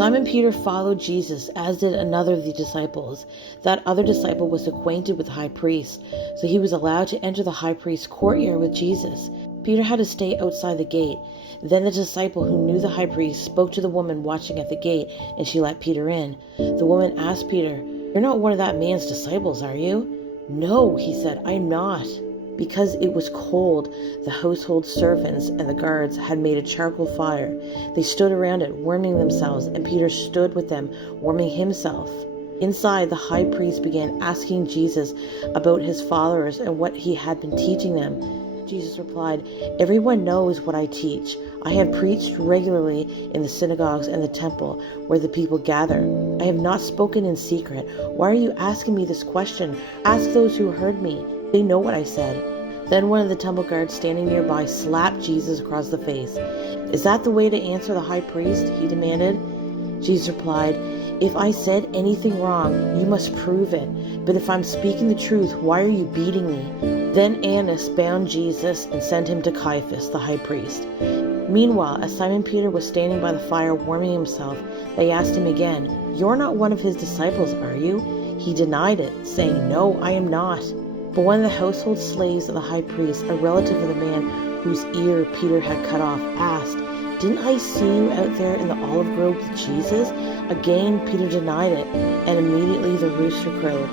Simon Peter followed Jesus, as did another of the disciples. That other disciple was acquainted with the high priest, so he was allowed to enter the high priest's courtyard with Jesus. Peter had to stay outside the gate. Then the disciple who knew the high priest spoke to the woman watching at the gate, and she let Peter in. The woman asked Peter, "You're not one of that man's disciples, are you?" "No," he said, "I'm not." Because it was cold, the household servants and the guards had made a charcoal fire. They stood around it, warming themselves, and Peter stood with them, warming himself. Inside, the high priest began asking Jesus about his followers and what he had been teaching them. Jesus replied, "Everyone knows what I teach. I have preached regularly in the synagogues and the temple where the people gather. I have not spoken in secret. Why are you asking me this question? Ask those who heard me. They know what I said." Then one of the temple guards standing nearby slapped Jesus across the face. "Is that the way to answer the high priest?" he demanded. Jesus replied, "If I said anything wrong, you must prove it. But if I'm speaking the truth, why are you beating me?" Then Annas bound Jesus and sent him to Caiaphas, the high priest. Meanwhile, as Simon Peter was standing by the fire warming himself, they asked him again, "You're not one of his disciples, are you?" He denied it, saying, "No, I am not." But one of the household slaves of the high priest, a relative of the man whose ear Peter had cut off, asked, "Didn't I see you out there in the olive grove with Jesus?" Again Peter denied it, and immediately the rooster crowed.